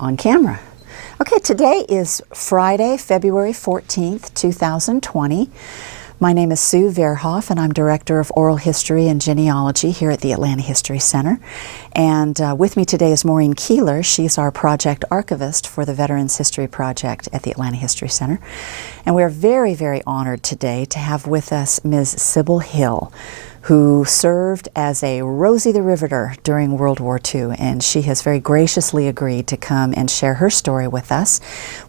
On camera. Okay, today is Friday, February 14th, 2020. My name is Sue Verhoff, and I'm Director of Oral History and Genealogy here at the Atlanta History Center. And with me today is Maureen Keeler. She's our project archivist for the Veterans History Project at the Atlanta History Center. And we're very, very honored today to have with us Ms. Sybil Hill, who served as a Rosie the Riveter during World War II, and she has very graciously agreed to come and share her story with us.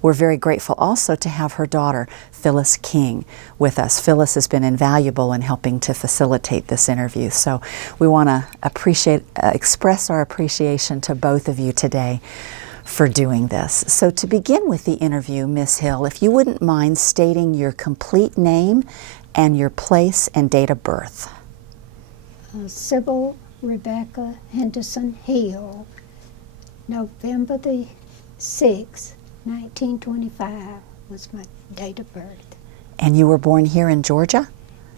We're very grateful also to have her daughter, Phyllis King, with us. Phyllis has been invaluable in helping to facilitate this interview, so we want to express our appreciation to both of you today for doing this. So to begin with the interview, Ms. Hill, if you wouldn't mind stating your complete name and your place and date of birth. Sybil Rebecca Henderson Hill, November the 6th, 1925 was my date of birth. And you were born here in Georgia?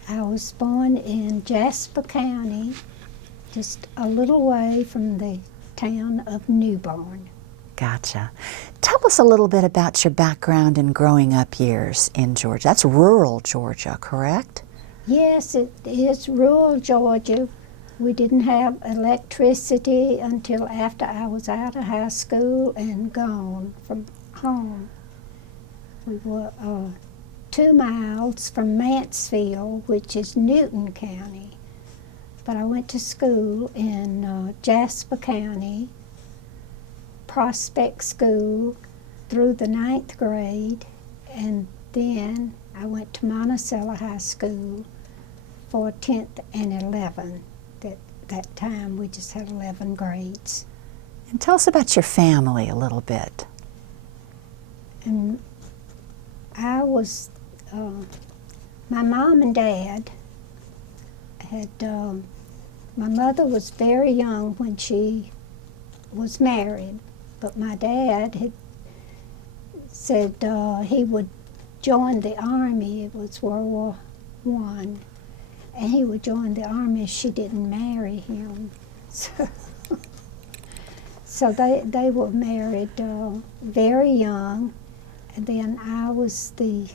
I was born in Jasper County, just a little way from the town of Newbern. Gotcha. Tell us a little bit about your background and growing up years in Georgia. That's rural Georgia, correct? Yes, it is rural Georgia. We didn't have electricity until after I was out of high school and gone from home. We were 2 miles from Mansfield, which is Newton County. But I went to school in Jasper County, Prospect School, through the 9th grade, and then I went to Monticello High School for 10th and 11th. That time we just had 11 grades. And tell us about your family a little bit. And I was, my mom and dad had, my mother was very young when she was married, but my dad had said he would join the Army. It was World War I. And he would join the Army if she didn't marry him. So they were married very young. And then I was the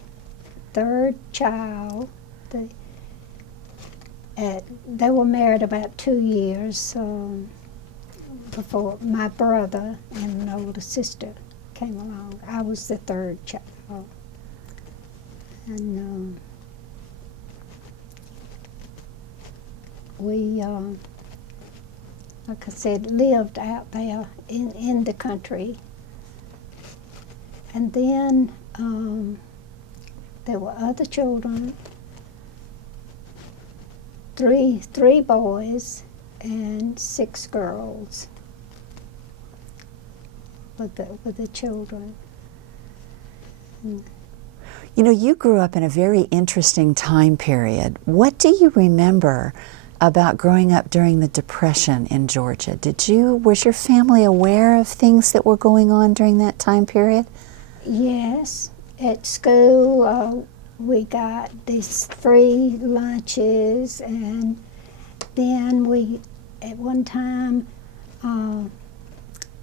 third child. They were married about 2 years before my brother and an older sister came along. I was the third child. And we, like I said, lived out there in the country. And then there were other children, three boys and 6 girls with the children. You know, you grew up in a very interesting time period. What do you remember about growing up during the Depression in Georgia? Was your family aware of things that were going on during that time period? Yes. At school, we got these free lunches, and then we, at one time,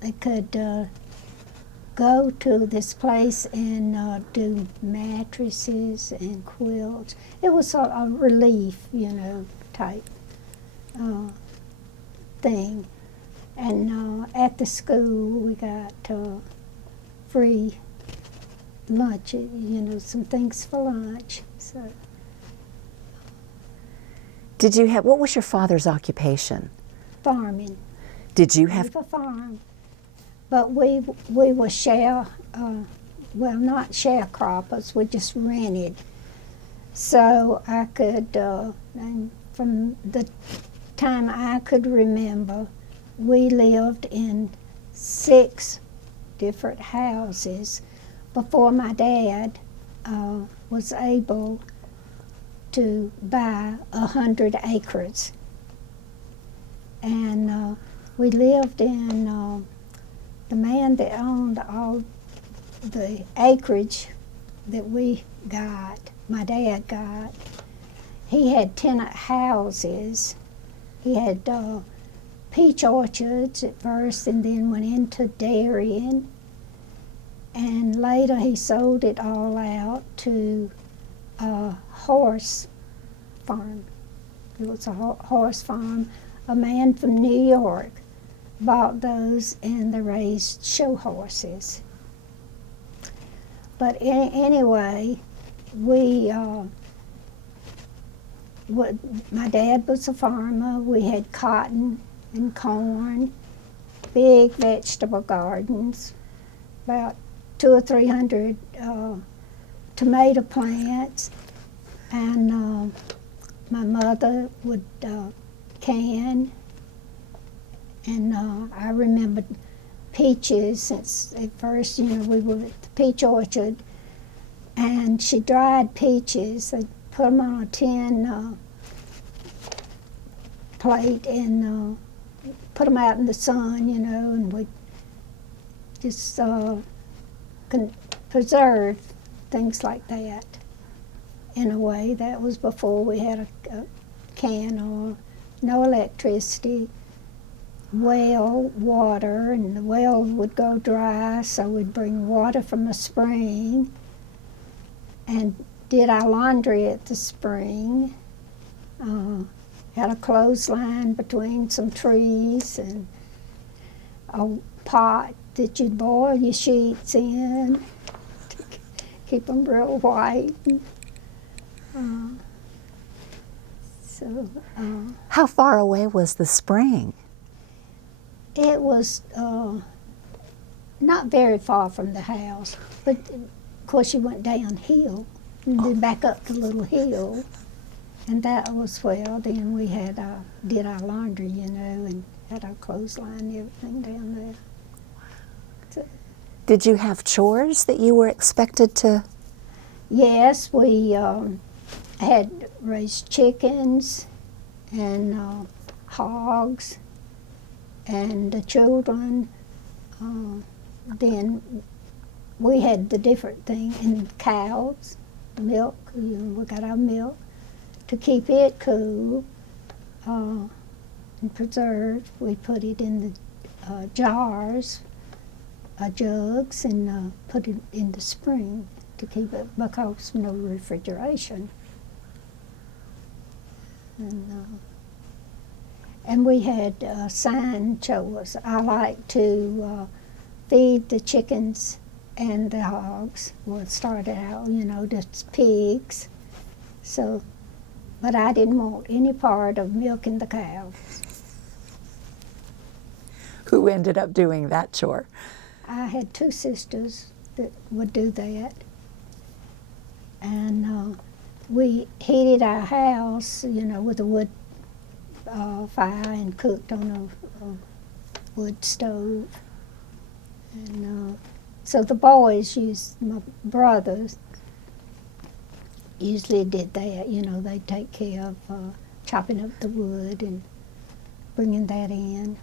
they could go to this place and do mattresses and quilts. It was a relief, type thing. And at the school we got free lunch, some things for lunch. So. What was your father's occupation? Farming. Did you have a farm? But we were not sharecroppers, we just rented. So I could, and from the time I could remember, we lived in 6 different houses before my dad was able to buy 100 acres. And we lived in, the man that owned all the acreage that we got, my dad got, he had tenant houses. He had peach orchards at first, and then went into dairying And later he sold it all out to a horse farm. It was a horse farm. A man from New York bought those, and they raised show horses. But anyway, my dad was a farmer. We had cotton and corn, big vegetable gardens, about 200 or 300 tomato plants, and my mother would can, and I remember peaches, since at first, we were at the peach orchard, and she dried peaches. They'd put them on a tin plate and put them out in the sun, and we'd just preserve things like that. In a way, that was before we had a can or no electricity. Well water, and the well would go dry, so we'd bring water from a spring and did our laundry at the spring. Had a clothesline between some trees and a pot that you'd boil your sheets in to keep them real white. How far away was the spring? It was not very far from the house, but of course you went downhill and then back up the little hill, and that was then we had did our laundry, and had our clothesline and everything down there. So, did you have chores that you were expected to? yes, we had raised chickens and hogs, and the children. Then we had the different thing, and cows, milk. We got our milk to keep it cool and preserved. We put it in the jars, jugs, and put it in the spring to keep it, because no refrigeration. And we had assigned chores. I like to feed the chickens and the hogs. Well, it started out, just pigs. So, but I didn't want any part of milking the cows. Who ended up doing that chore? I had two sisters that would do that. And we heated our house, with a wood fire, and cooked on a wood stove. And so the boys my brothers usually did that. They'd take care of chopping up the wood and bringing that in.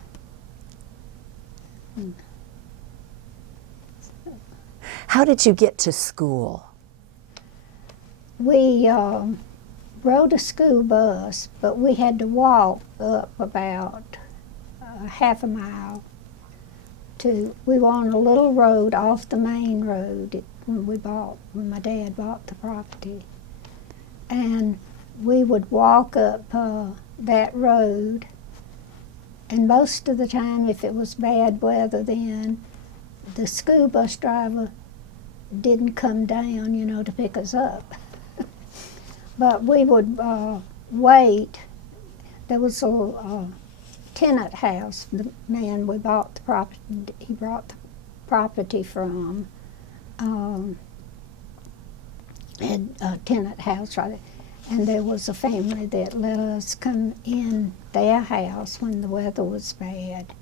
How did you get to school? We rode a school bus, but we had to walk up about half a mile. We were on a little road off the main road when my dad bought the property. And we would walk up that road, and most of the time, if it was bad weather then, the school bus driver didn't come down, to pick us up. But we would wait. There was a tenant house. The man we bought the property, he brought the property from, had a tenant house right there. And there was a family that let us come in their house when the weather was bad.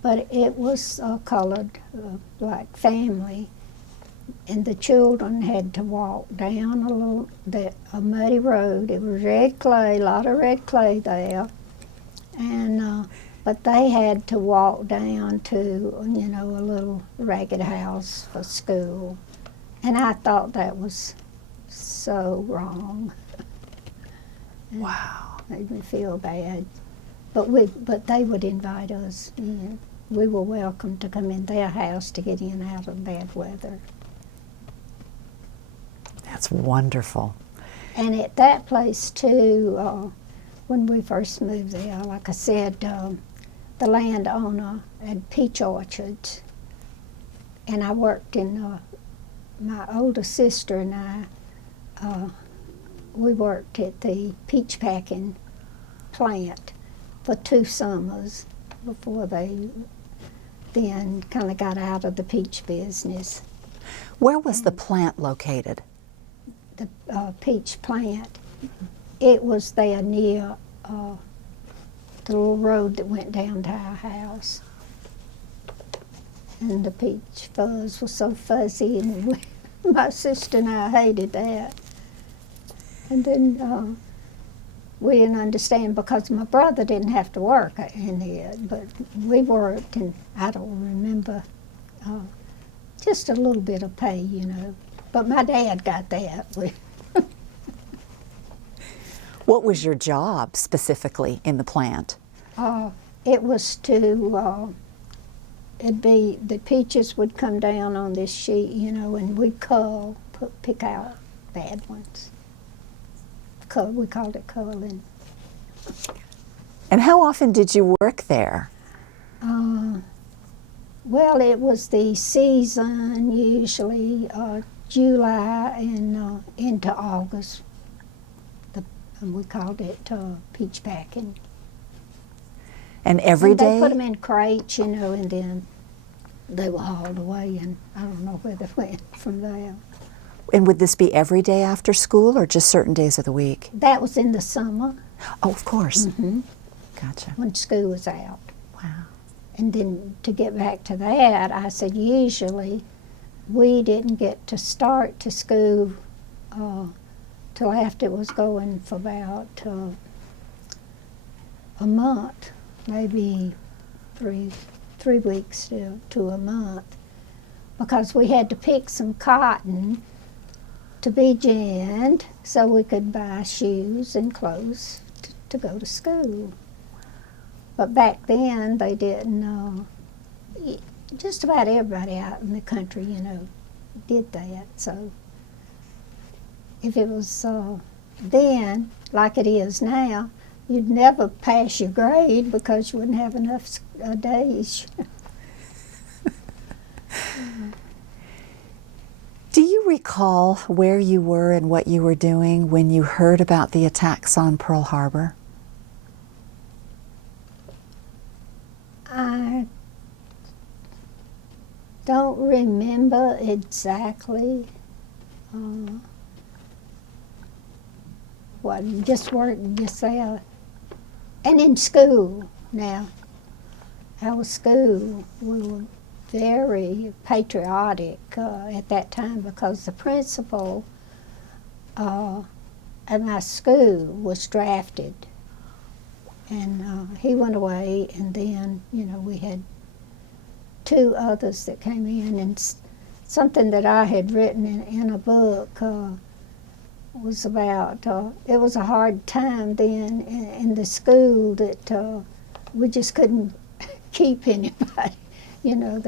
But it was a colored black family, and the children had to walk down a muddy road. It was red clay, a lot of red clay there, and but they had to walk down to a little ragged house for school, and I thought that was so wrong. Wow. Made me feel bad, but they would invite us in. we were welcome to come in their house to get in and out of bad weather. That's wonderful. And at that place too, when we first moved there, like I said, the landowner had peach orchards, and I worked in, my older sister and I, we worked at the peach packing plant for 2 summers before they then kind of got out of the peach business. Where was the plant located? The peach plant, it was there near the little road that went down to our house. And the peach fuzz was so fuzzy, and my sister and I hated that. And then we didn't understand because my brother didn't have to work in it, but we worked, and I don't remember, just a little bit of pay, you know. But my dad got that. What was your job specifically in the plant? It was to, it'd be, the peaches would come down on this sheet, you know, and we'd pick out bad ones. We called it culling. And how often did you work there? Well, it was the season, usually July and into August. And we called it peach packing. And every day? They put them in crates, you know, and then they were hauled away, and I don't know where they went from there. And would this be every day after school or just certain days of the week? That was in the summer. Oh, of course. Mm-hmm. Gotcha. When school was out. Wow. And then to get back to that, I said usually we didn't get to start to school till after it was going for about a month, maybe three weeks to a month, because we had to pick some cotton to be ginned so we could buy shoes and clothes to go to school. But back then they didn't, just about everybody out in the country, you know, did that. So if it was then, like it is now, you'd never pass your grade because you wouldn't have enough days. Do you recall where you were and what you were doing when you heard about the attacks on Pearl Harbor? I don't remember exactly what, just worked just there. And in school now, our school, we were very patriotic at that time because the principal at my school was drafted. And he went away, and then, you know, we had 2 others that came in, and something that I had written in a book was about, it was a hard time then in the school that we just couldn't keep anybody. You know,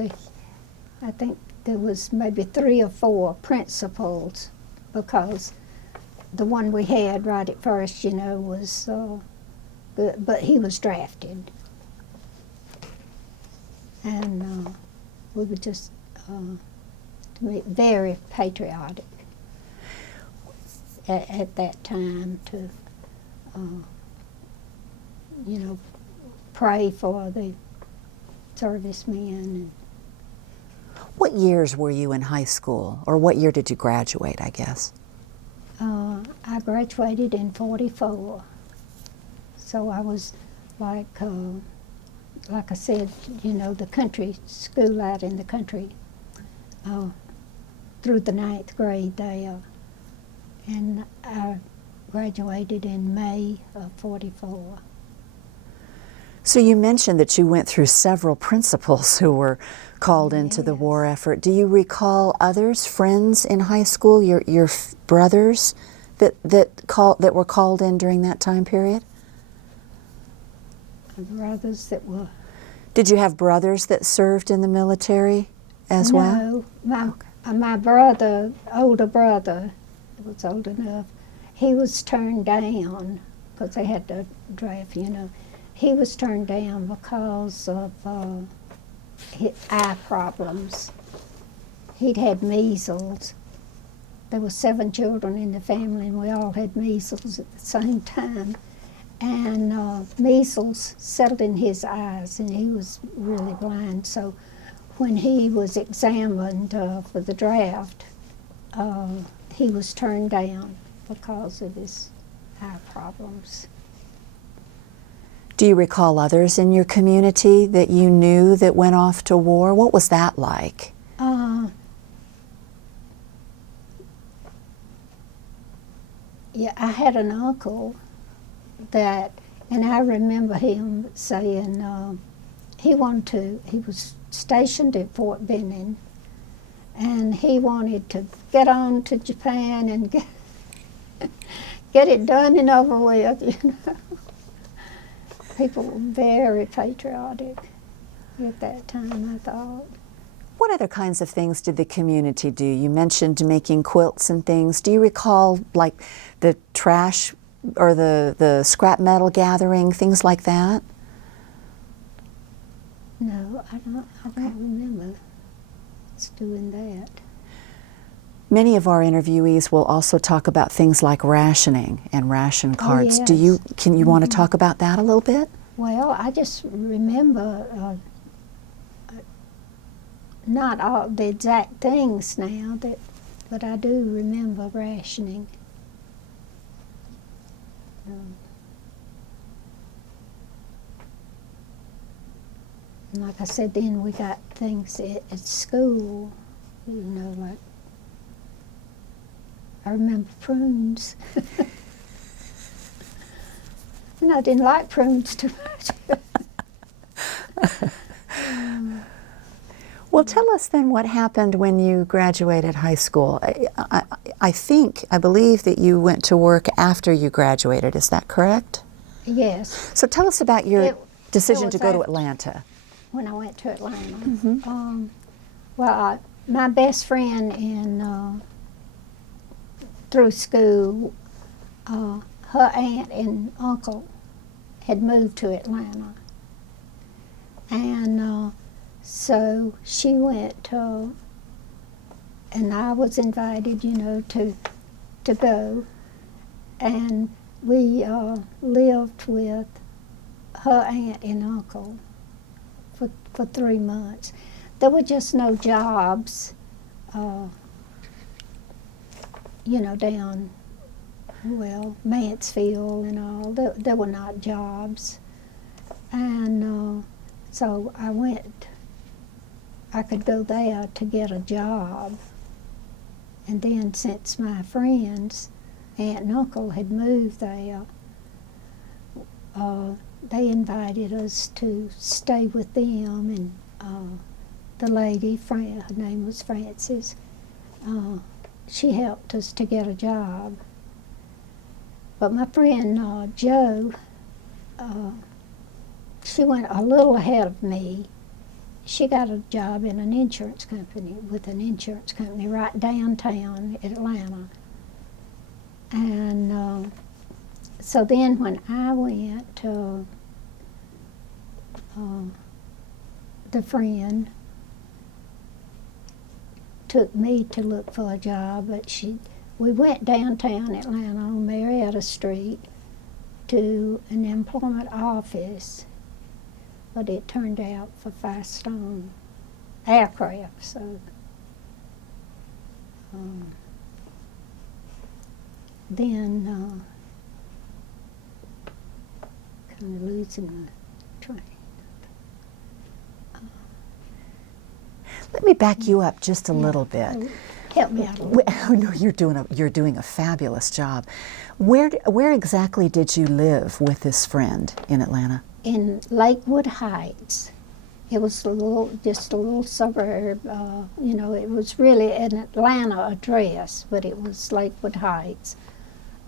I think there was maybe 3 or 4 principals, because the one we had right at first, you know, was, but he was drafted. And we were just very patriotic at that time to, you know, pray for the servicemen. What years were you in high school, or what year did you graduate, I guess? I graduated in '44, so I was like I said, you know, the country school out in the country through the 9th grade there, and I graduated in May of '44. So you mentioned that you went through several principals who were called into the war effort. Do you recall others, friends in high school, your brothers that were called in during that time period? Brothers that were... Did you have brothers that served in the military as well? No, my brother, older brother, was old enough. He was turned down because they had to draft, you know. He was turned down because of eye problems. He'd had measles. There were 7 children in the family, and we all had measles at the same time. And measles settled in his eyes, and he was really blind. So when he was examined for the draft, he was turned down because of his eye problems. Do you recall others in your community that you knew that went off to war? What was that like? Yeah, I had an uncle that, and I remember him saying he was stationed at Fort Benning, and he wanted to get on to Japan and get it done and over with, you know. People were very patriotic at that time, I thought. What other kinds of things did the community do? You mentioned making quilts and things. Do you recall, like, the trash or the scrap metal gathering, things like that? No, I don't remember us doing that. Many of our interviewees will also talk about things like rationing and ration cards. Yes. Can you want to talk about that a little bit? Well, I just remember not all the exact things now, but I do remember rationing. Like I said, then we got things at school, you know, like, I remember prunes. And I didn't like prunes too much. Well, tell us then what happened when you graduated high school. I believe that you went to work after you graduated. Is that correct? Yes. So tell us about your decision to go to after- Atlanta. When I went to Atlanta. My best friend through school, her aunt and uncle had moved to Atlanta. And so she went, and I was invited, you know, to go. And we lived with her aunt and uncle for 3 months. There were just no jobs, you know, down, well, Mansfield and all. There were not jobs. And so I could go there to get a job. And then since my friends, aunt and uncle, had moved there, they invited us to stay with them, and the lady, her name was Frances, she helped us to get a job. But my friend Jo, she went a little ahead of me. She got a job in an insurance company, with an insurance company right downtown Atlanta. And so then when I went, the friend took me to look for a job, but we went downtown Atlanta on Marietta Street to an employment office, but it turned out for Firestone aircraft, so then kind of losing my train. Let me back you up just a little bit. Help me out a little. Oh, no, you're doing a fabulous job. Where exactly did you live with this friend in Atlanta? In Lakewood Heights. It was just a little suburb. You know, it was really an Atlanta address, but it was Lakewood Heights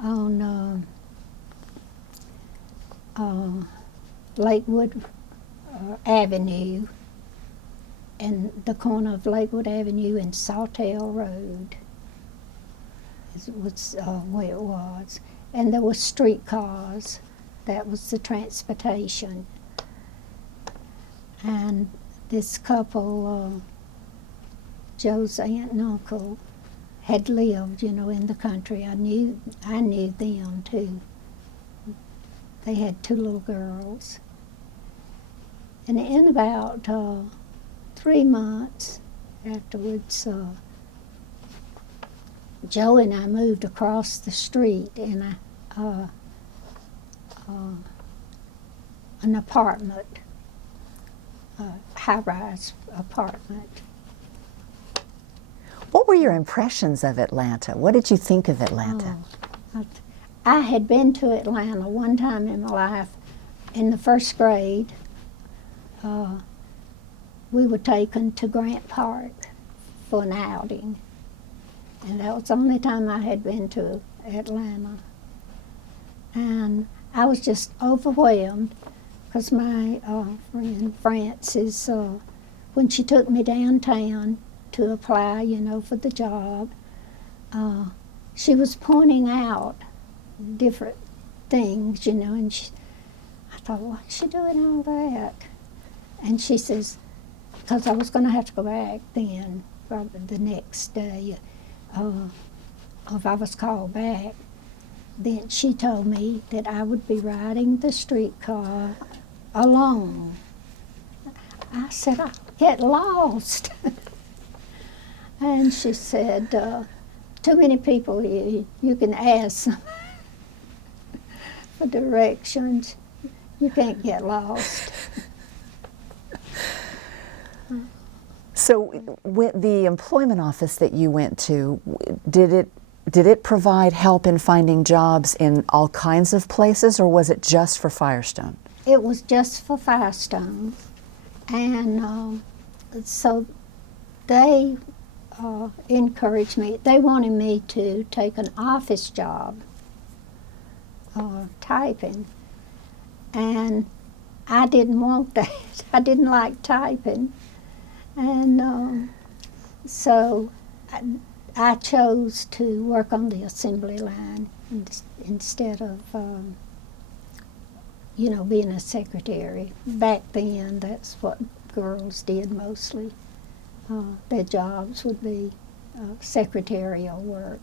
on Lakewood avenue, and the corner of Lakewood Avenue and Sawtell Road was where it was. And there were streetcars. That was the transportation. And this couple, Joe's aunt and uncle, had lived, in the country. I knew them too. They had 2 little girls. And in about 3 months afterwards, Joe and I moved across the street in an apartment, high-rise apartment. What were your impressions of Atlanta? What did you think of Atlanta? I had been to Atlanta one time in my life. In the 1st grade, we were taken to Grant Park for an outing. And that was the only time I had been to Atlanta. And I was just overwhelmed because my friend Frances, when she took me downtown to apply, for the job, she was pointing out different things, and I thought, what's she doing all that? And she says, because I was going to have to go back then, probably the next day, if I was called back, then she told me that I would be riding the streetcar alone. I said, I'll get lost. And she said, too many people here, you can ask them for directions. You can't get lost. So with the employment office that you went to, did it provide help in finding jobs in all kinds of places, or was it just for Firestone? It was just for Firestone. And so they encouraged me. They wanted me to take an office job, typing. And I didn't want that. I didn't like typing. And so I chose to work on the assembly line instead of, being a secretary. Back then, that's what girls did mostly. Their jobs would be secretarial work.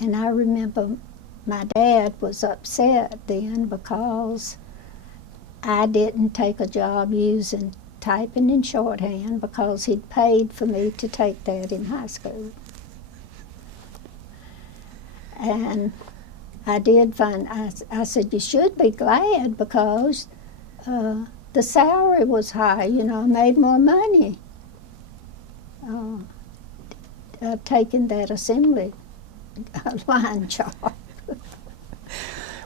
And I remember my dad was upset then because I didn't take a job using typing and shorthand because he'd paid for me to take that in high school. And I did find, I said, you should be glad because the salary was high, I made more money taking that assembly line job.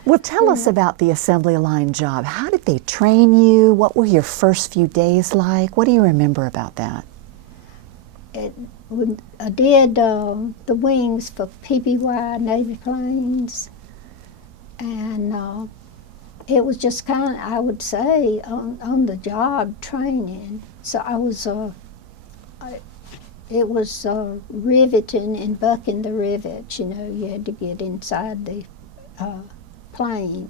Well, tell us about the assembly line job. How did they train you? What were your first few days like? What do you remember about that? I did the wings for PBY Navy planes, and it was just kind of, I would say, on the job training. So I was, it was riveting and bucking the rivets. You had to get inside the plane.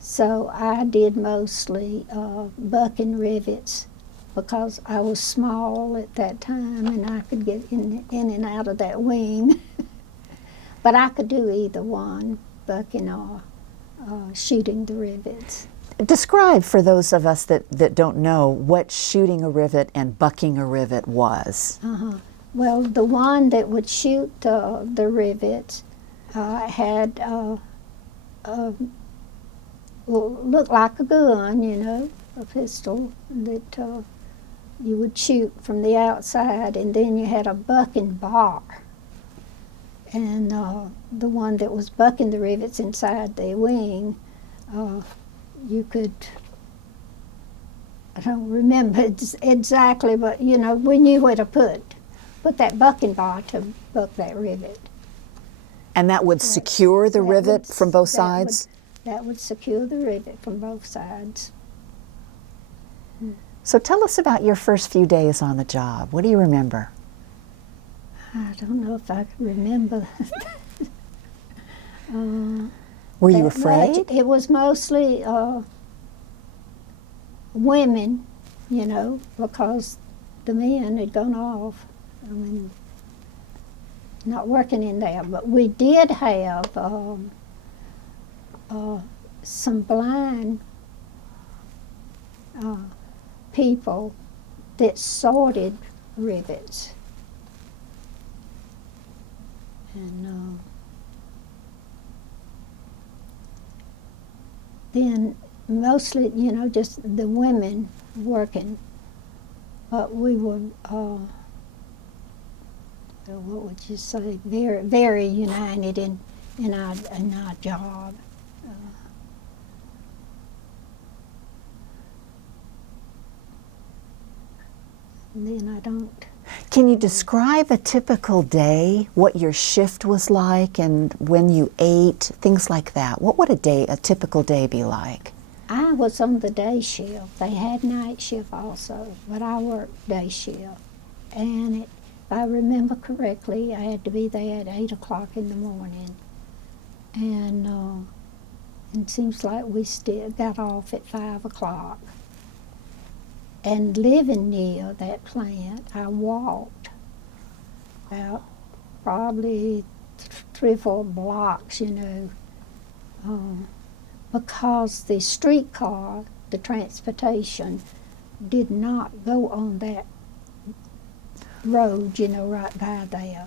So I did mostly bucking rivets because I was small at that time and I could get in and out of that wing. But I could do either one, bucking or shooting the rivets. Describe for those of us that don't know what shooting a rivet and bucking a rivet was. Well, the one that would shoot the rivets had looked like a gun, a pistol that you would shoot from the outside, and then you had a bucking bar. And the one that was bucking the rivets inside the wing, you could, I don't remember exactly, but we knew where to put that bucking bar to buck that rivet. And that would secure the rivet from both sides? That would secure the rivet from both sides. So tell us about your first few days on the job. What do you remember? I don't know if I can remember. Were you that afraid? much. It was mostly women, you know, because the men had gone off. I mean, not working in there, but we did have some blind people that sorted rivets. And then mostly, you know, just the women working. But we were, what would you say, very, very united in our job. And then I don't. Can you describe a typical day, what your shift was like and when you ate, things like that? What would a typical day be like? I was on the day shift. They had night shift also, but I worked day shift. And if I remember correctly, I had to be there at 8 o'clock in the morning. And it seems like we still got off at 5 o'clock. And living near that plant, I walked about probably 3 or 4 blocks, you know, because the streetcar, the transportation, did not go on that road, you know, right by there.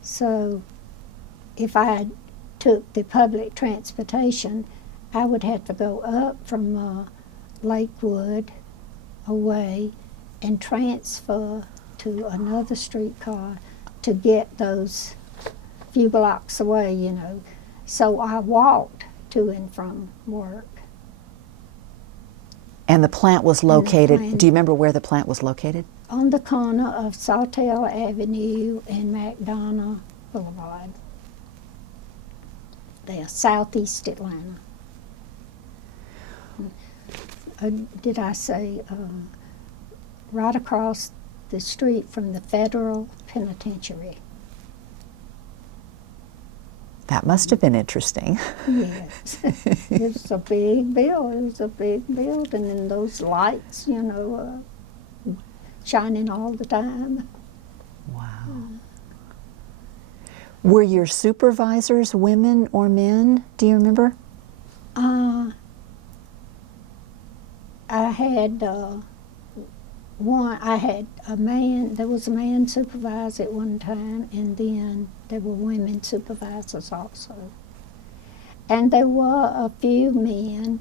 So if I took the public transportation, I would have to go up from Lakewood away and transfer to another streetcar to get those few blocks away, you know. So I walked to and from work. And the plant was located, plant- do you remember where the plant was located? On the corner of Sawtell Avenue and McDonough Boulevard. There, southeast Atlanta. Did I say right across the street from the federal penitentiary? That must have been interesting. Yes. It was a big building. It was a big building, and those lights, you know, shining all the time. Wow. Were your supervisors women or men? Do you remember? I had I had a man, there was a man supervisor at one time, and then there were women supervisors also. And there were a few men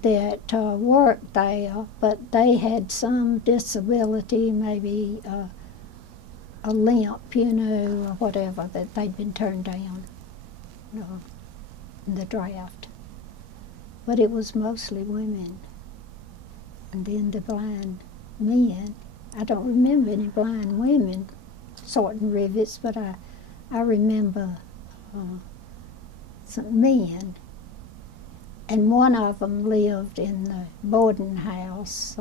that worked there, but they had some disability, maybe a limp, you know, or whatever, that they'd been turned down, you know, in the draft. But it was mostly women. And then the blind men, I don't remember any blind women sorting rivets, but I remember some men. And one of them lived in the boarding house,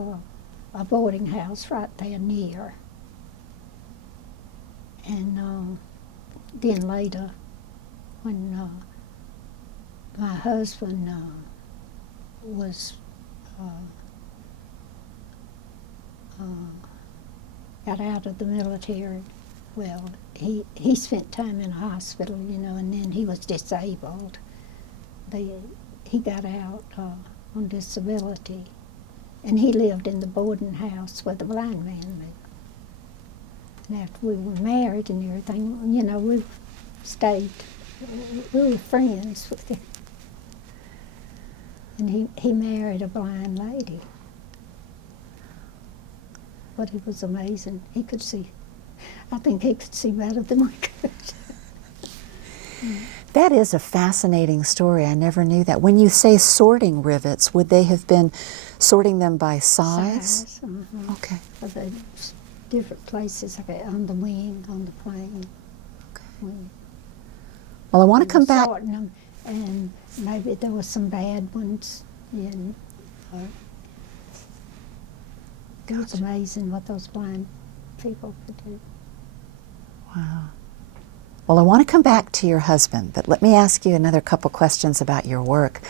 a boarding house right there near. And then later, when my husband was got out of the military, well, he spent time in a hospital, you know, and then he was disabled. He got out on disability, and he lived in the boarding house where the blind man lived. And after we were married and everything, you know, we stayed, we were friends with him. And he married a blind lady. But he was amazing. He could see. I think he could see better than we could. That is a fascinating story. I never knew that. When you say sorting rivets, would they have been sorting them by size? Okay. For the different places, okay, on the wing, on the plane. Okay. Wing. Well, I want to come back. Sorting them, and maybe there were some bad ones in. It was amazing what those blind people could do. Wow. Well, I want to come back to your husband, but let me ask you another couple questions about your work.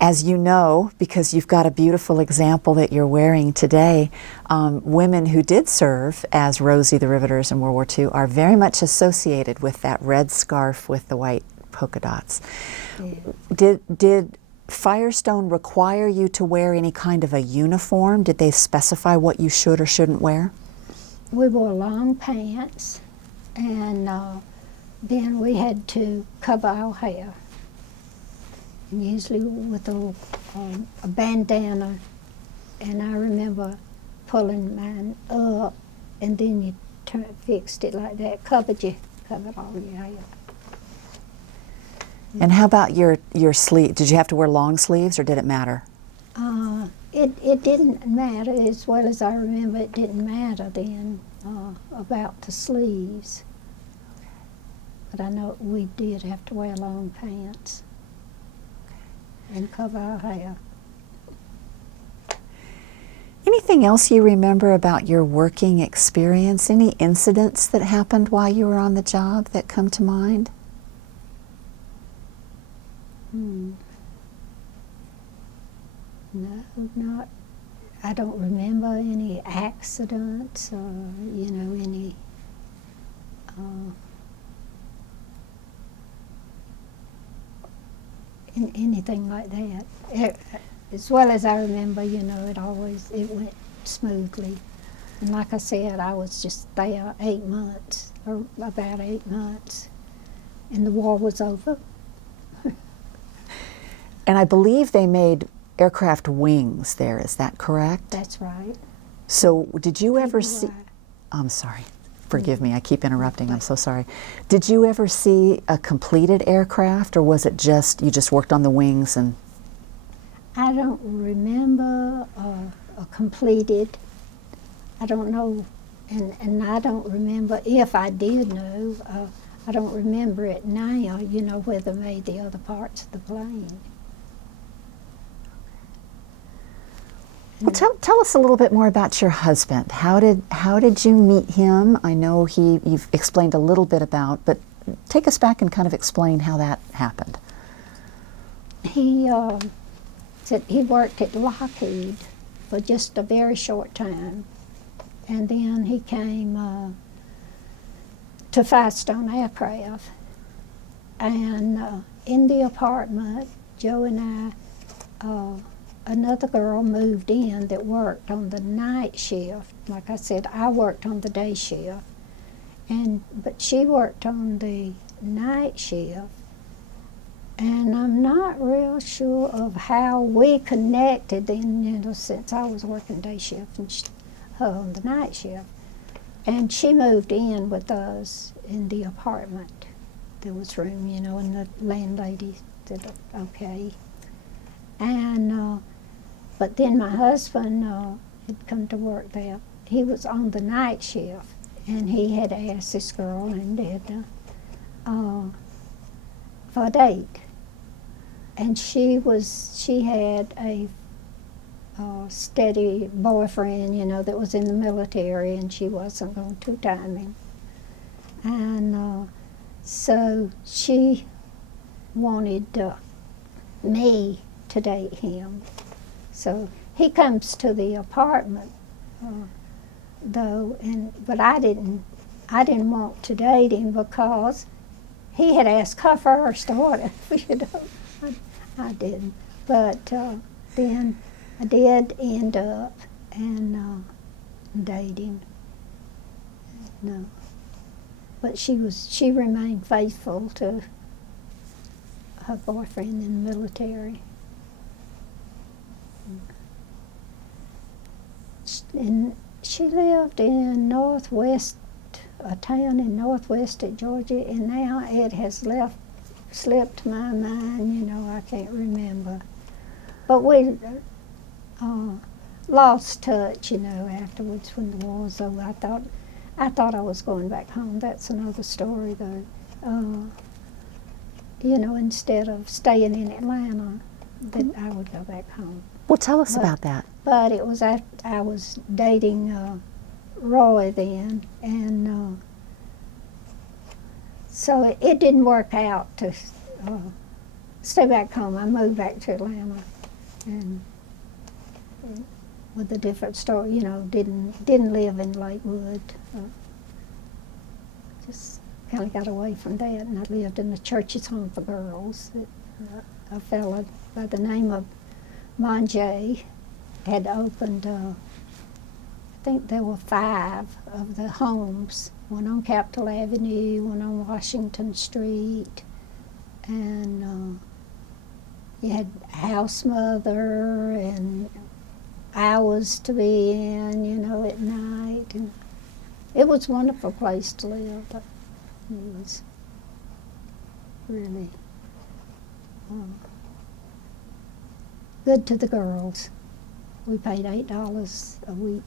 As you know, because you've got a beautiful example that you're wearing today, women who did serve as Rosie the Riveters in World War II are very much associated with that red scarf with the white polka dots. Yeah. Did Firestone require you to wear any kind of a uniform? Did they specify what you should or shouldn't wear? We wore long pants, and then we had to cover our hair, and usually with a bandana. And I remember pulling mine up, and then you fixed it like that, covered all your hair. And how about your sleeve? Did you have to wear long sleeves, or did it matter? It didn't matter. As well as I remember, it didn't matter then about the sleeves. But I know we did have to wear long pants and cover our hair. Anything else you remember about your working experience? Any incidents that happened while you were on the job that come to mind? No, not. I don't remember any accidents or, any anything like that. As well as I remember, it went smoothly. And like I said, I was just there 8 months, or about 8 months, and the war was over. And I believe they made aircraft wings there, is that correct? That's right. So did you ever see, I'm sorry, forgive me, I keep interrupting, I'm so sorry. Did you ever see a completed aircraft, or was it just, you just worked on the wings and? I don't remember a completed, I don't know, and I don't remember, if I did know, I don't remember it now, where they made the other parts of the plane. Well, tell us a little bit more about your husband. How did you meet him? I know you've explained a little bit about, but take us back and kind of explain how that happened. He said he worked at Lockheed for just a very short time, and then he came to Firestone Aircraft, and in the apartment, Joe and I, another girl moved in that worked on the night shift. Like I said, I worked on the day shift, but she worked on the night shift. And I'm not real sure of how we connected then, since I was working day shift and her on the night shift. And she moved in with us in the apartment. There was room, and the landlady said, okay. And but then my husband had come to work there. He was on the night shift, and he had asked this girl named Edna for a date. And she had a steady boyfriend, that was in the military, and she wasn't going to time him. And so she wanted me to date him. So he comes to the apartment, though, but I didn't want to date him because he had asked her first or whatever, I didn't. But then I did end up and date him. No, but she remained faithful to her boyfriend in the military. And she lived in a town in northwest of Georgia, and now it has slipped my mind, I can't remember. But we lost touch, afterwards when the war was over. I thought I was going back home. That's another story, though. Instead of staying in Atlanta, that I would go back home. Well, tell us about that. But it was after I was dating Roy then, and so it didn't work out to stay back home. I moved back to Atlanta, and with a different story, you know, didn't live in Lakewood. Just kind of got away from that, and I lived in the Church's Home for Girls. A fellow by the name of Monjay had opened, I think there were 5 of the homes, one on Capitol Avenue, one on Washington Street, and you had house mother and hours to be in, you know, at night. And it was a wonderful place to live. But it was really good to the girls. We paid $8 a week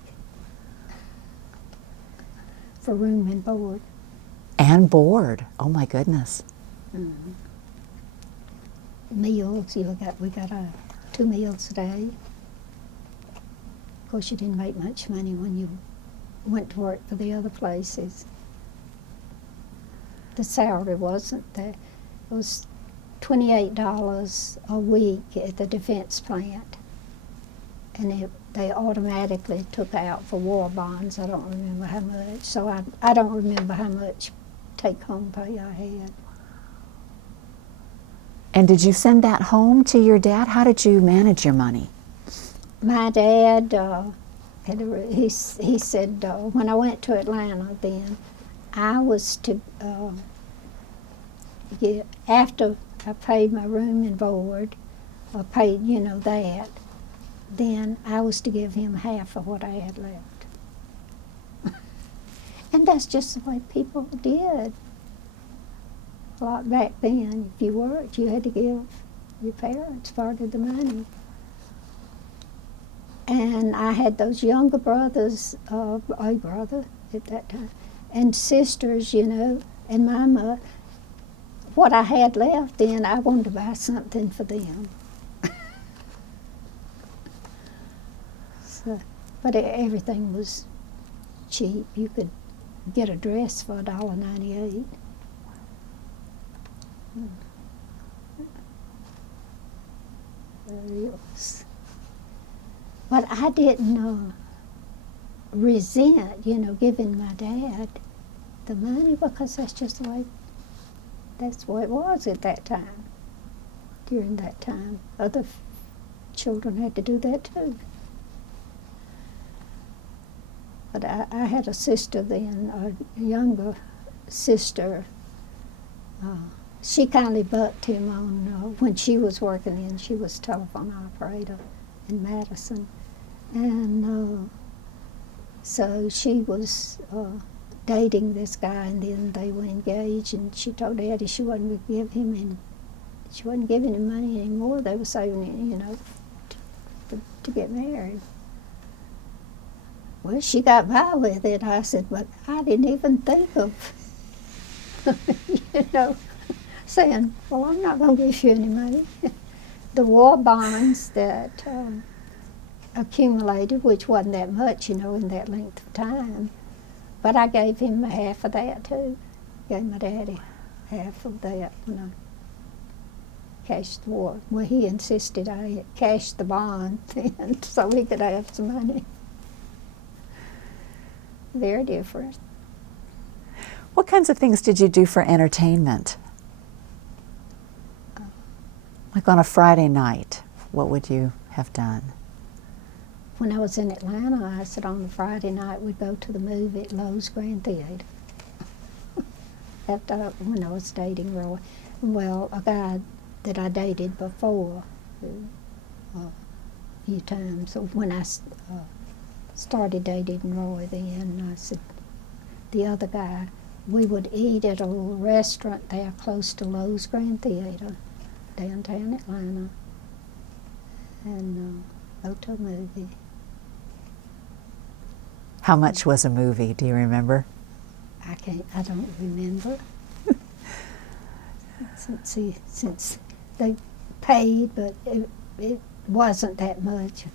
for room and board. And board. Oh my goodness. Mm-hmm. Meals, we got 2 meals a day. Of course, you didn't make much money when you went to work for the other places. The salary wasn't there. It was $28 a week at the defense plant, and they automatically took out for war bonds. I don't remember how much, so I don't remember how much take-home pay I had. And did you send that home to your dad? How did you manage your money? My dad, he said when I went to Atlanta then, I was to get, after I paid my room and board, or paid, you know, that, then I was to give him half of what I had left. And that's just the way people did. A lot back then, if you worked, you had to give your parents part of the money. And I had those younger brothers, a brother at that time, and sisters, you know, and my mother. What I had left then, I wanted to buy something for them. So, but everything was cheap. You could get a dress for $1.98. But I didn't resent, you know, giving my dad the money, because that's just the way, that's the way it was at that time. During that time, other children had to do that too. But I had a sister then, a younger sister. She kindly bucked him on when she was working in. She was telephone operator in Madison, and so she was dating this guy, and then they were engaged. And she told Daddy she wasn't going to give him any. She wasn't giving him money anymore. They were saving it, you know, to get married. Well, she got by with it. I said, but I didn't even think of, you know, saying, well, I'm not going to give you any money. The war bonds that accumulated, which wasn't that much, you know, in that length of time, but I gave him half of that too. Gave my daddy half of that when I cashed the war. Well, he insisted I cash the bond then so he could have some money. Very different. What kinds of things did you do for entertainment? Like on a Friday night, what would you have done? When I was in Atlanta, I said on a Friday night we'd go to the movie at Lowe's Grand Theater. When I was dating Roy. Well, a guy that I dated before a few times. So when I started dating Roy then, I said, the other guy, we would eat at a little restaurant there close to Lowe's Grand Theater, downtown Atlanta, and go to a movie. How much was a movie? Do you remember? I don't remember. Since they paid, but wasn't that much.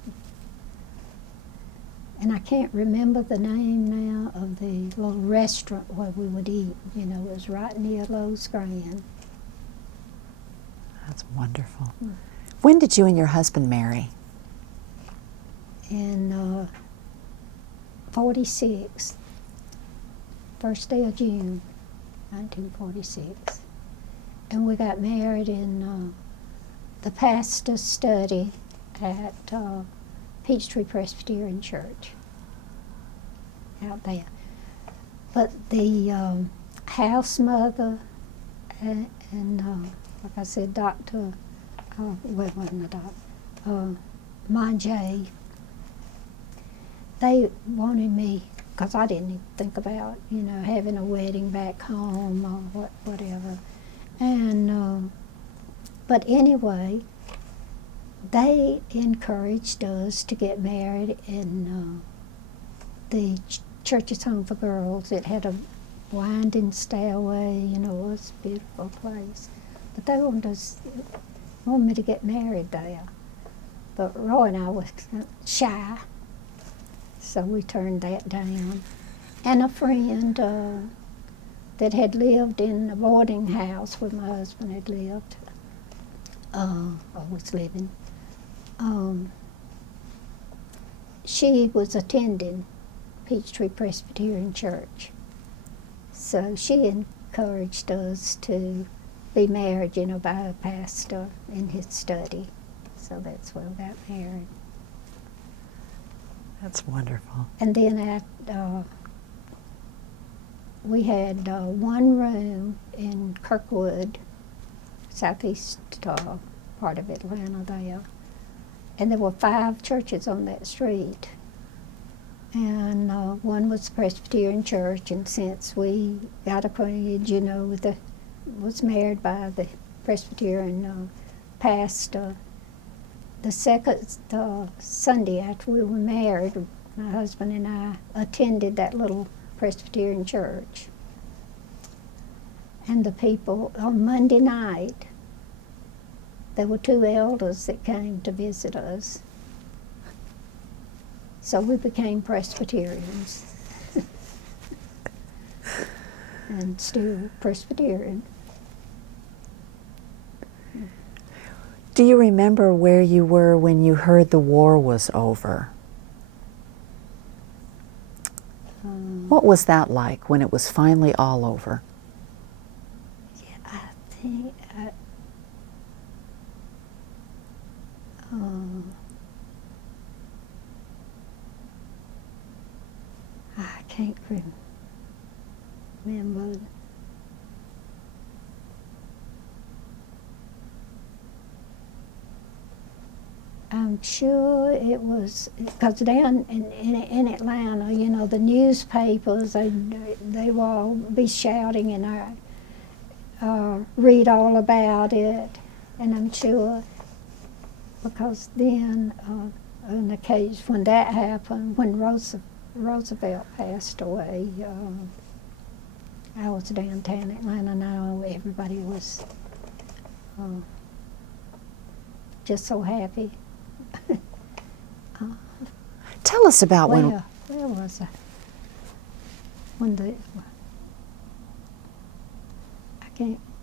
And I can't remember the name now of the little restaurant where we would eat. You know, it was right near Lowe's Grand. That's wonderful. When did you and your husband marry? In 46, first day of June, 1946. And we got married in the pastor's study at Peachtree Presbyterian Church out there. But the house mother and like I said, Dr. Well, wasn't a doctor, Monjay, they wanted me, because I didn't even think about, you know, having a wedding back home or whatever. And, but anyway, they encouraged us to get married in the Church's Home for Girls. It had a winding stairway, you know, it was a beautiful place. But they wanted me to get married there. But Roy and I was shy, so we turned that down. And a friend that had lived in the boarding house where my husband had lived, or was living, she was attending Peachtree Presbyterian Church. So she encouraged us to be married, you know, by a pastor in his study. So that's where we got married. That's wonderful. And then we had one room in Kirkwood, southeast part of Atlanta there. And there were 5 churches on that street. And one was the Presbyterian Church, and since we got acquainted, you know, was married by the Presbyterian pastor, the second Sunday after we were married, my husband and I attended that little Presbyterian church. And the people, on Monday night, there were 2 elders that came to visit us. So we became Presbyterians. And still Presbyterian. Do you remember where you were when you heard the war was over? What was that like when it was finally all over? Yeah, I think I can't remember. I'm sure it was, because down in Atlanta, you know, the newspapers, they will all be shouting, and I read all about it. And I'm sure, because then, on the case when that happened, when Roosevelt passed away, I was downtown Atlanta. Now everybody was just so happy. Tell us about where was I?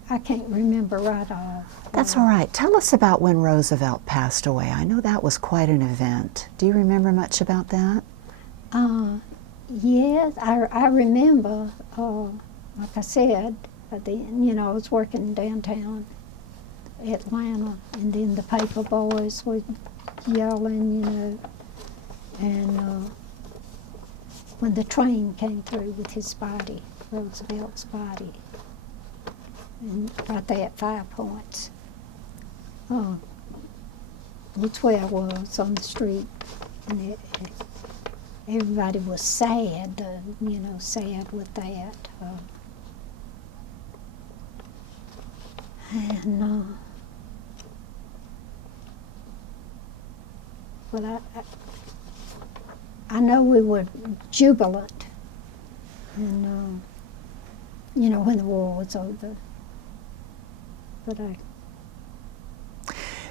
I can't remember right off. That's all right. Tell us about when Roosevelt passed away. I know that was quite an event. Do you remember much about that? Yes, I remember. Like I said, you know, I was working downtown Atlanta, and then the paper boys were yelling, you know, and when the train came through with his body, Roosevelt's body, and right there at 5 Points, that's where I was on the street, and everybody was sad, you know, sad with that. And but I know we were jubilant, and you know, when the war was over. But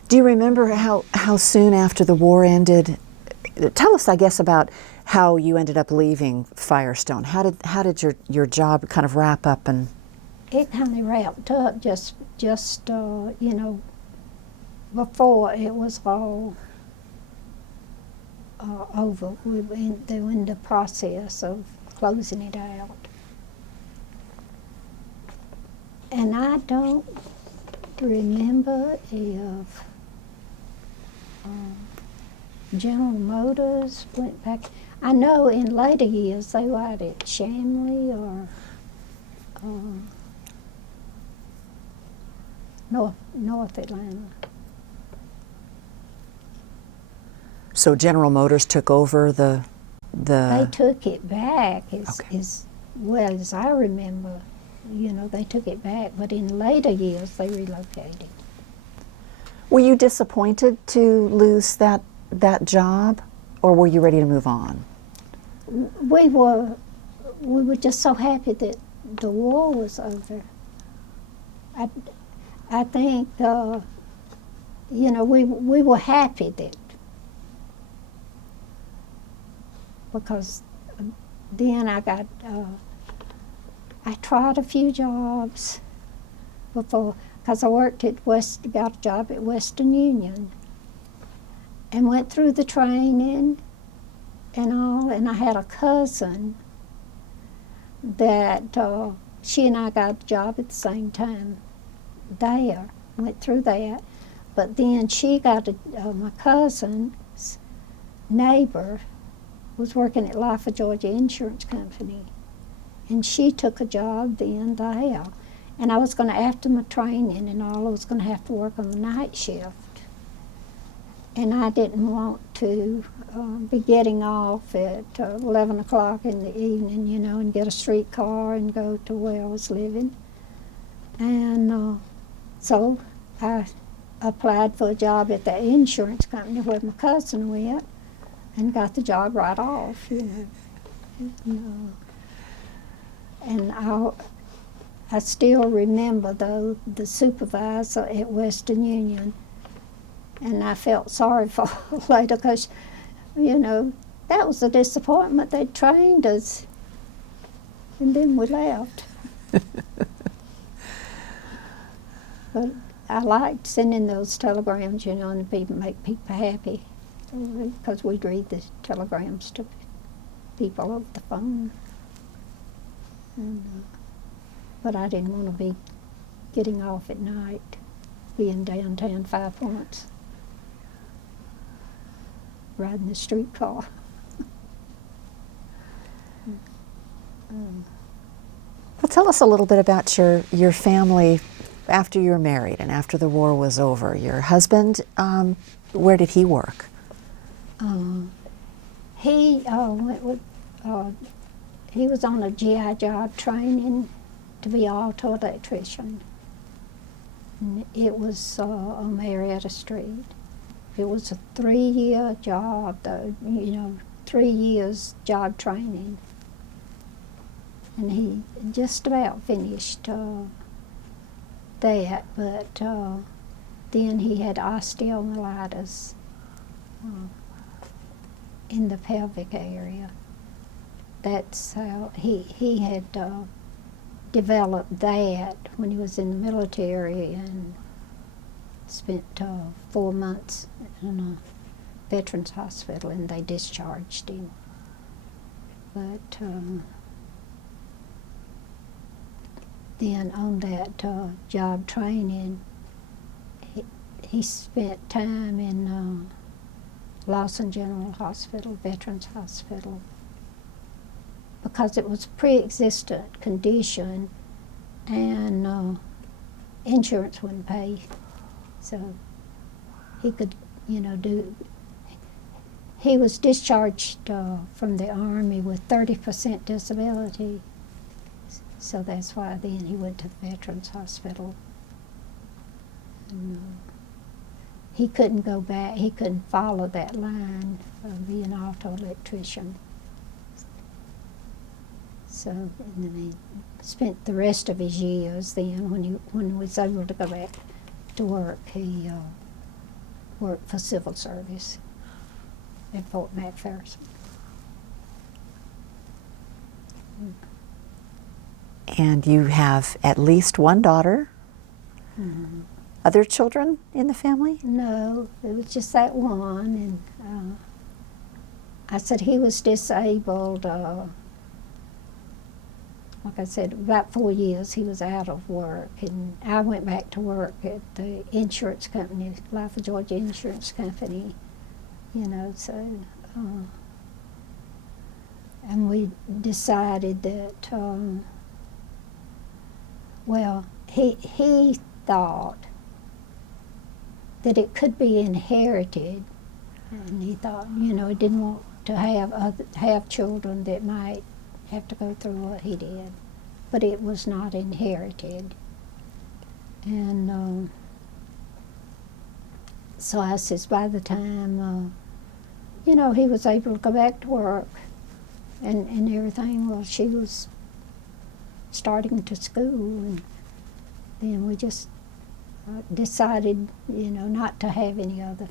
Do you remember how soon after the war ended? Tell us, I guess, about how you ended up leaving Firestone. How did your job kind of wrap up? And it kind of wrapped up just you know, before it was all over. They were in the process of closing it out. And I don't remember if General Motors went back. I know in later years they were out at Shamley or North Atlanta. so General Motors took over the. They took it back Okay. as well as I remember. You know, they took it back, but in later years they relocated. Were you disappointed to lose that job, or were you ready to move on? We were just so happy that the war was over. I think you know, we were happy that, because then I tried a few jobs before, because I worked at got a job at Western Union and went through the training and all, and I had a cousin that she and I got a job at the same time there, went through that, but then she got my cousin's neighbor was working at Life of Georgia Insurance Company, and she took a job then there. And I was going to, after my training and all, I was going to have to work on the night shift. And I didn't want to be getting off at 11 o'clock in the evening, you know, and get a streetcar and go to where I was living. And so I applied for a job at the insurance company where my cousin went and got the job right off, you know. And I still remember, though, the supervisor at Western Union, and I felt sorry for her later because, you know, that was a disappointment. They trained us, and then we left. But I liked sending those telegrams, you know, and make people happy, because we'd read the telegrams to people over the phone. And, but I didn't want to be getting off at night, being downtown 5 Points, riding the streetcar. Well, tell us a little bit about your family after you were married and after the war was over. Your husband, where did he work? He went with. He was on a GI job training to be auto electrician. And it was on Marietta Street. It was a 3-year job, though, you know, 3 years job training. And he just about finished that, but then he had osteomyelitis in the pelvic area. That's how he had developed that when he was in the military and spent 4 months in a veterans hospital, and they discharged him. But then on that job training, he spent time in Lawson General Hospital, Veterans Hospital, because it was a pre-existent condition and insurance wouldn't pay. So he could, you know, he was discharged from the Army with 30% disability. So that's why then he went to the Veterans Hospital. And, he couldn't go back, he couldn't follow that line of being an auto electrician. So, and then he spent the rest of his years then, when he was able to go back to work, he worked for civil service at Fort McPherson. And you have at least one daughter. Mm-hmm. Other children in the family? No, it was just that one, and I said he was disabled. Like I said, about 4 years he was out of work, and I went back to work at the insurance company, Life of Georgia Insurance Company, you know, so, and we decided that, well, he thought that it could be inherited, and he thought, you know, he didn't want to have children that might have to go through what he did, but it was not inherited. And so I says, by the time, you know, he was able to go back to work and everything, well, she was starting to school, and then we just decided, you know, not to have other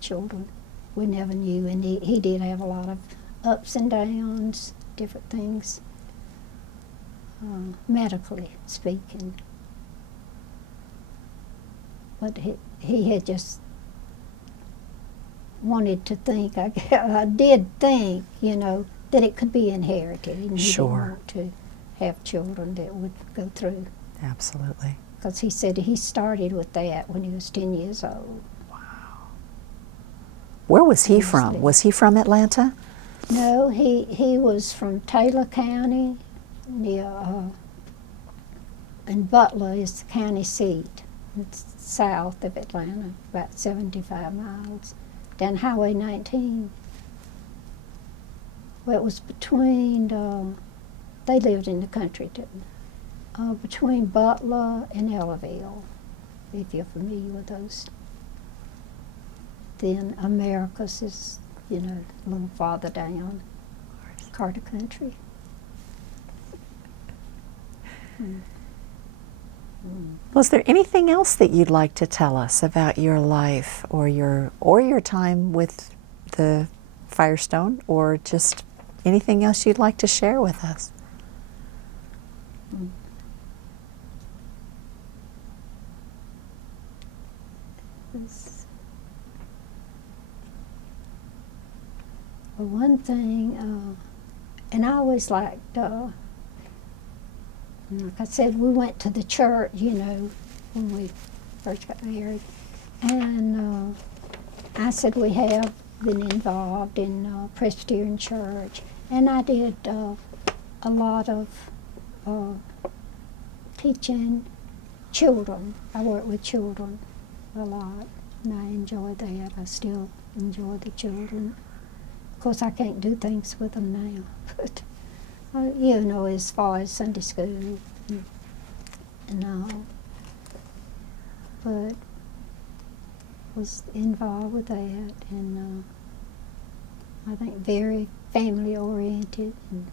children. We never knew, and he did have a lot of ups and downs, different things, medically speaking. But he had just wanted to think, I did think, you know, that it could be inherited, and he didn't want to have children that would go through. Absolutely. Because he said he started with that when he was 10 years old. Wow. Where was he from? Was he from Atlanta? No, he was from Taylor County, near, and Butler is the county seat. It's south of Atlanta, about 75 miles, down Highway 19. Well, it was between, they lived in the country too, between Butler and Ellaville, if you're familiar with those. Then Americus is, you know, a little farther down, Carter Country. Was there anything else that you'd like to tell us about your life or your time with the Firestone, or just anything else you'd like to share with us? Well, one thing, and I always liked, like I said, we went to the church, you know, when we first got married, and I said we have been involved in Presbyterian church, and I did a lot of teaching children. I worked with children a lot, and I enjoyed that. I still enjoy the children. Of course, I can't do things with them now, but you know, as far as Sunday school and all, but was involved with that, and I think very family oriented, and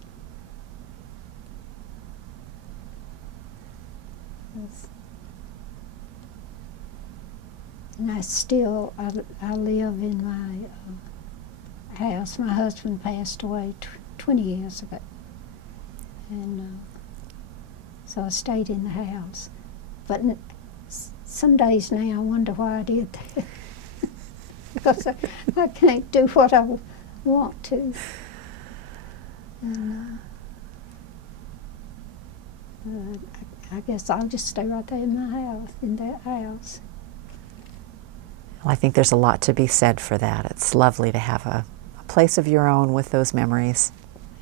I still I live in my house. My husband passed away 20 years ago, and so I stayed in the house. But some days now I wonder why I did that. Because I can't do what I want to. And I guess I'll just stay right there in my house, in that house. Well, I think there's a lot to be said for that. It's lovely to have a place of your own with those memories.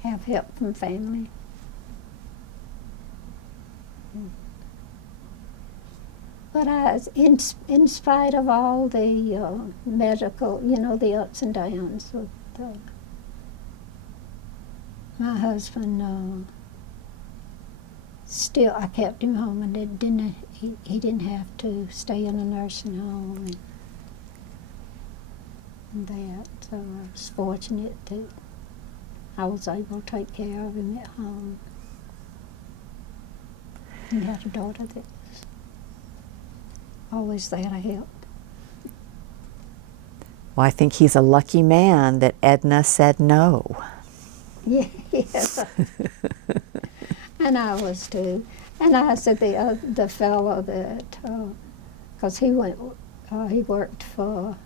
Have help from family. But in spite of all the medical, you know, the ups and downs with my husband, still I kept him home, and he didn't have to stay in a nursing home and that. So I was fortunate that I was able to take care of him at home. And had a daughter that always there to help. Well, I think he's a lucky man that Edna said no. Yeah, yes. And I was too. And I said the fellow that, because he worked for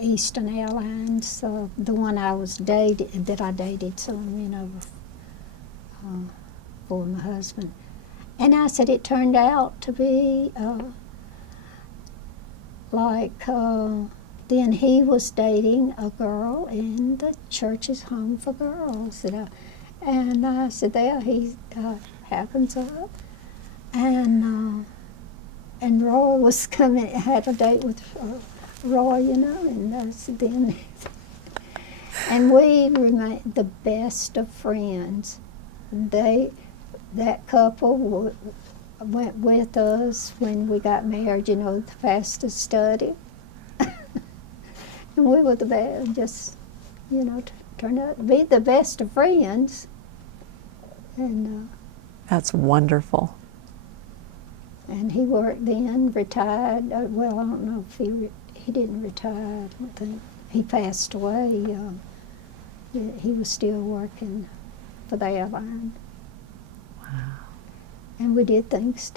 Eastern Airlines, the one that I dated some, for my husband. And I said it turned out to be then he was dating a girl in the church's home for girls. And I said, there he happens up. And Roy was coming, had a date with Roy, and I said then. And we remained the best of friends. That couple went with us when we got married, the pastor's study. And we were the best, just, turned out to be the best of friends. And that's wonderful. And he worked then, retired. Well, I don't know if he didn't retire. I don't think. He passed away. He was still working for the airline. Wow. And we did things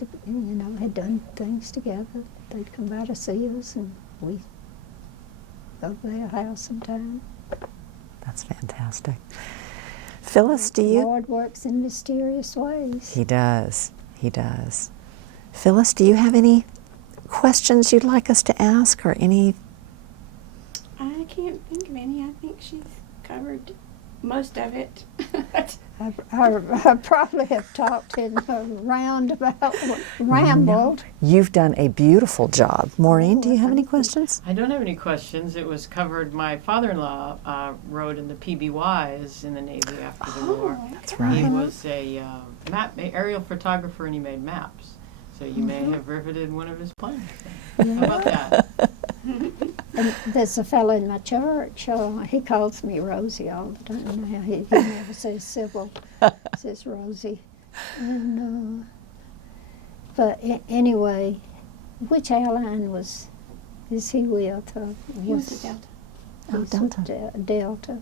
had done things together. They'd come by to see us, and we go to their house sometime. That's fantastic. Phyllis, do you? The Lord works in mysterious ways. He does. He does. Phyllis, do you have any questions you'd like us to ask, or any? I can't think of any. I think she's covered most of it. I probably have talked in a roundabout, rambled. You've done a beautiful job. Maureen, do you have any questions? I don't have any questions. It was covered. My father-in-law rode in the PBYs in the Navy after the war. That's right. He was a aerial photographer, and he made maps. So you may have riveted one of his planes. How about that? And there's a fellow in my church, he calls me Rosie all the time now. He never says Sybil, he says Rosie. And, but anyway, which airline is he with? He was a Delta. Oh, Delta. Delta.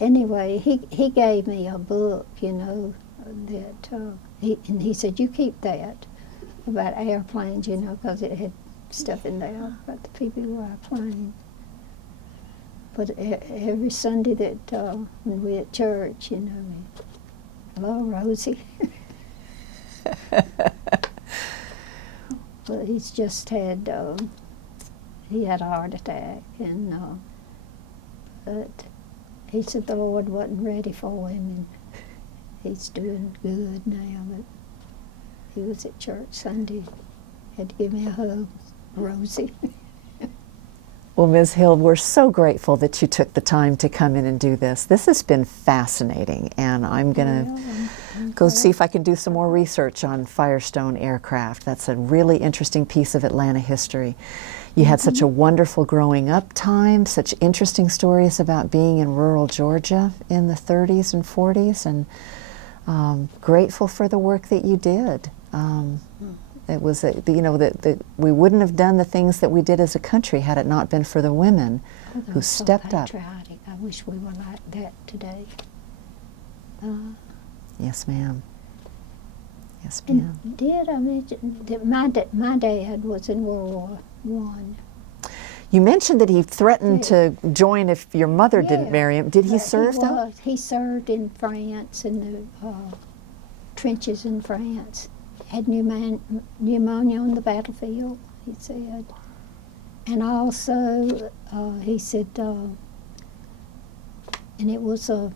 Anyway, he gave me a book, that, he said, you keep that about airplanes, because it had stuff in there about the PBY plane. But every Sunday that when we're at church, hello, Rosie. But he's just had, he had a heart attack, and but he said the Lord wasn't ready for him, and he's doing good now. But he was at church Sunday, had to give me a hug. Rosie. Well, Ms. Hill, we're so grateful that you took the time to come in and do this. This has been fascinating, and I'm going to go see if I can do some more research on Firestone aircraft. That's a really interesting piece of Atlanta history. You had such a wonderful growing up time, such interesting stories about being in rural Georgia in the 30s and 40s, and grateful for the work that you did. It was, that we wouldn't have done the things that we did as a country had it not been for the women who stepped up. Patriotic. I wish we were like that today. Yes, ma'am. Yes, ma'am. Did I mention that my dad was in World War I? You mentioned that he threatened to join if your mother didn't Yeah. marry him. Did he But serve though? He served in France, in the trenches in France. Had pneumonia on the battlefield, he said. And also, he said, and it was a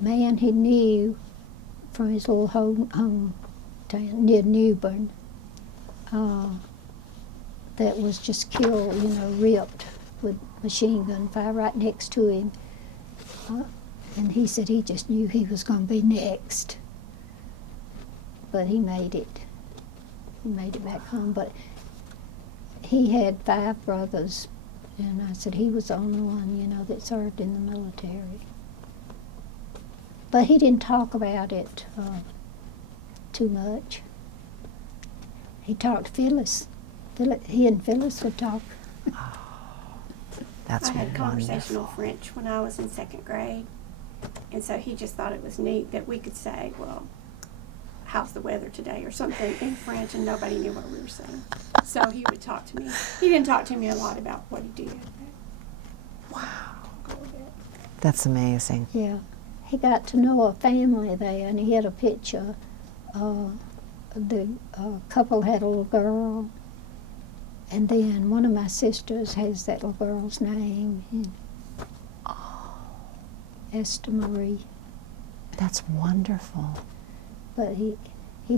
man he knew from his little hometown near Newbern that was just killed, ripped with machine gun fire right next to him. And he said he just knew he was going to be next. But he made it. He made it back home. But he had 5 brothers, and I said he was the only one, that served in the military. But he didn't talk about it too much. He talked to Phyllis He and Phyllis would talk. That's I had wonderful. conversational French when I was in 2nd grade, and so he just thought it was neat that we could say, well, how's the weather today or something in French, and nobody knew what we were saying. So he would talk to me. He didn't talk to me a lot about what he did. Wow. A little bit. That's amazing. Yeah. He got to know a family there, and he had a picture. The couple had a little girl, and then one of my sisters has that little girl's name, and Esther Marie. That's wonderful. But he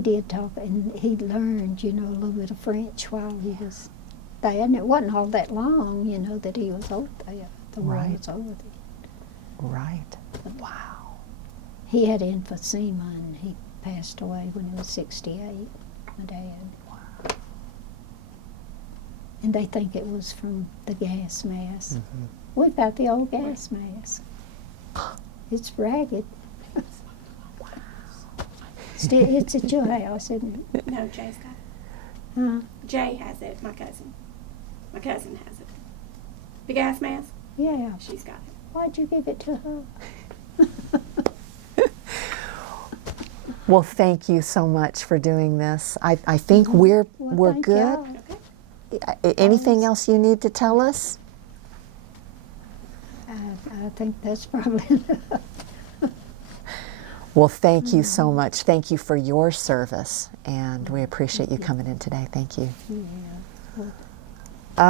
did talk, and he learned, a little bit of French while he was there. And it wasn't all that long, that he was over there. The war Right. was over there. Right. Wow. He had emphysema, and he passed away when he was 68, my dad. Wow. And they think it was from the gas mask. Mhm. We've got the old gas mask. It's ragged. It's at your house, isn't it? No, Jay's got it. Huh? Jay has it, my cousin. My cousin has it. The gas mask, Yeah. she's got it. Why'd you give it to her? Well, thank you so much for doing this. I think we're Well, thank good. y'all. Okay. Anything else you need to tell us? I think that's probably enough. Well, thank you so much. Thank you for your service, and we appreciate you coming in today. Thank you. Yeah.